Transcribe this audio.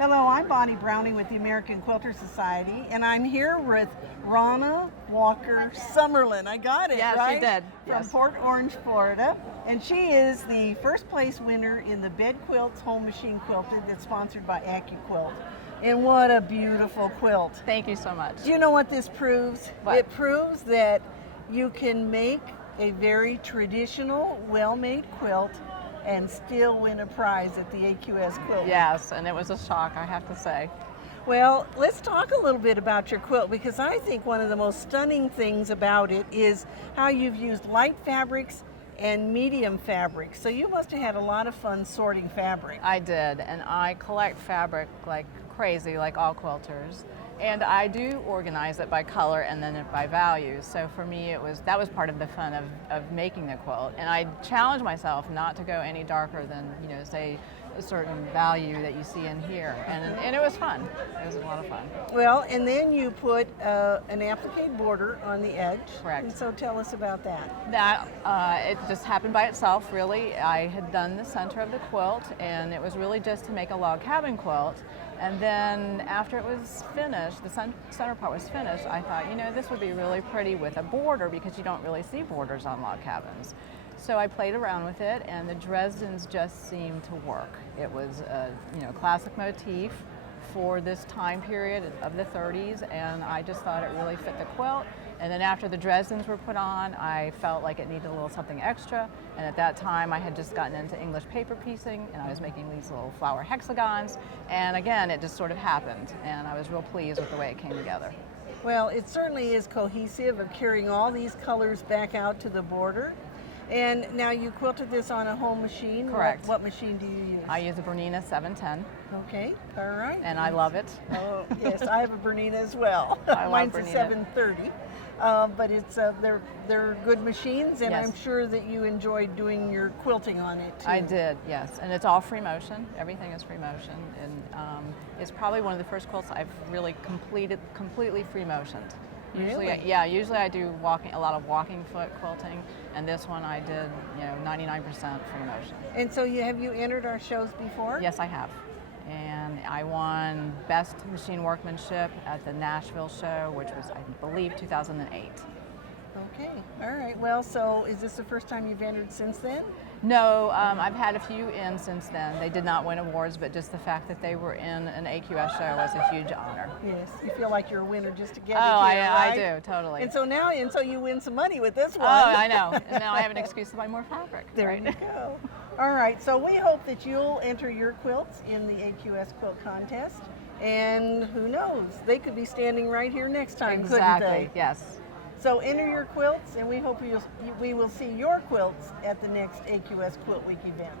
Hello, I'm Bonnie Browning with the American Quilter Society, and I'm here with Rahna Walker Summerlin. I got it, yes, right? you did. From Yes. Port Orange, Florida. And she is the first place winner in the Bed Quilts Home Machine Quilted that's sponsored by AccuQuilt. And what a beautiful quilt. Thank you so much. Do you know what this proves? What? It proves that you can make a very traditional, well-made quilt and still win a prize at the AQS Quilt Week. Yes, and it was a shock, I have to say. Well, let's talk a little bit about your quilt, because I think one of the most stunning things about it is how you've used light fabrics and medium fabrics. So you must have had a lot of fun sorting fabric. I did, and I collect fabric like crazy, like all quilters. And I do organize it by color and then by value. So for me, that was part of the fun of making the quilt. And I challenged myself not to go any darker than, say, a certain value that you see in here. And it was fun. It was a lot of fun. Well, and then you put an applique border on the edge. Correct. And so tell us about that. That, it just happened by itself, really. I had done the center of the quilt, and it was really just to make a log cabin quilt. And then after it was finished, the center part was finished, I thought, this would be really pretty with a border, because you don't really see borders on log cabins. So I played around with it, and the Dresdens just seemed to work. It was a classic motif for this time period of the 30s, and I just thought it really fit the quilt. And then after the Dresdens were put on, I felt like it needed a little something extra. And at that time, I had just gotten into English paper piecing, and I was making these little flower hexagons. And again, it just sort of happened, and I was real pleased with the way it came together. Well, it certainly is cohesive of carrying all these colors back out to the border. And now you quilted this on a home machine. Correct. What machine do you use? I use a Bernina 710. Okay, all right. And I love it. Oh, yes, I have a Bernina as well. I love Mine's Bernina. a 730. But it's they're good machines, and Yes. I'm sure that you enjoyed doing your quilting on it too. I did, yes. And it's all free motion. Everything is free motion. And it's probably one of the first quilts I've really completely free motioned. Usually, Really? usually I do a lot of walking foot quilting, and this one I did, 99% free motion. And so have you entered our shows before? Yes, I have. And I won Best Machine Workmanship at the Nashville show, which was, I believe, 2008. Okay, all right. Well, so is this the first time you've entered since then? No, I've had a few in since then. They did not win awards, but just the fact that they were in an AQS show was a huge honor. Yes, you feel like you're a winner just to get Oh, it here, I right? do, totally. And so you win some money with this Oh, one. I know. And now I have an excuse to buy more fabric. There right? you go. All right, so we hope that you'll enter your quilts in the AQS Quilt Contest. And who knows, they could be standing right here next time, couldn't Exactly, they? yes. So enter your quilts, and we hope we will see your quilts at the next AQS Quilt Week event.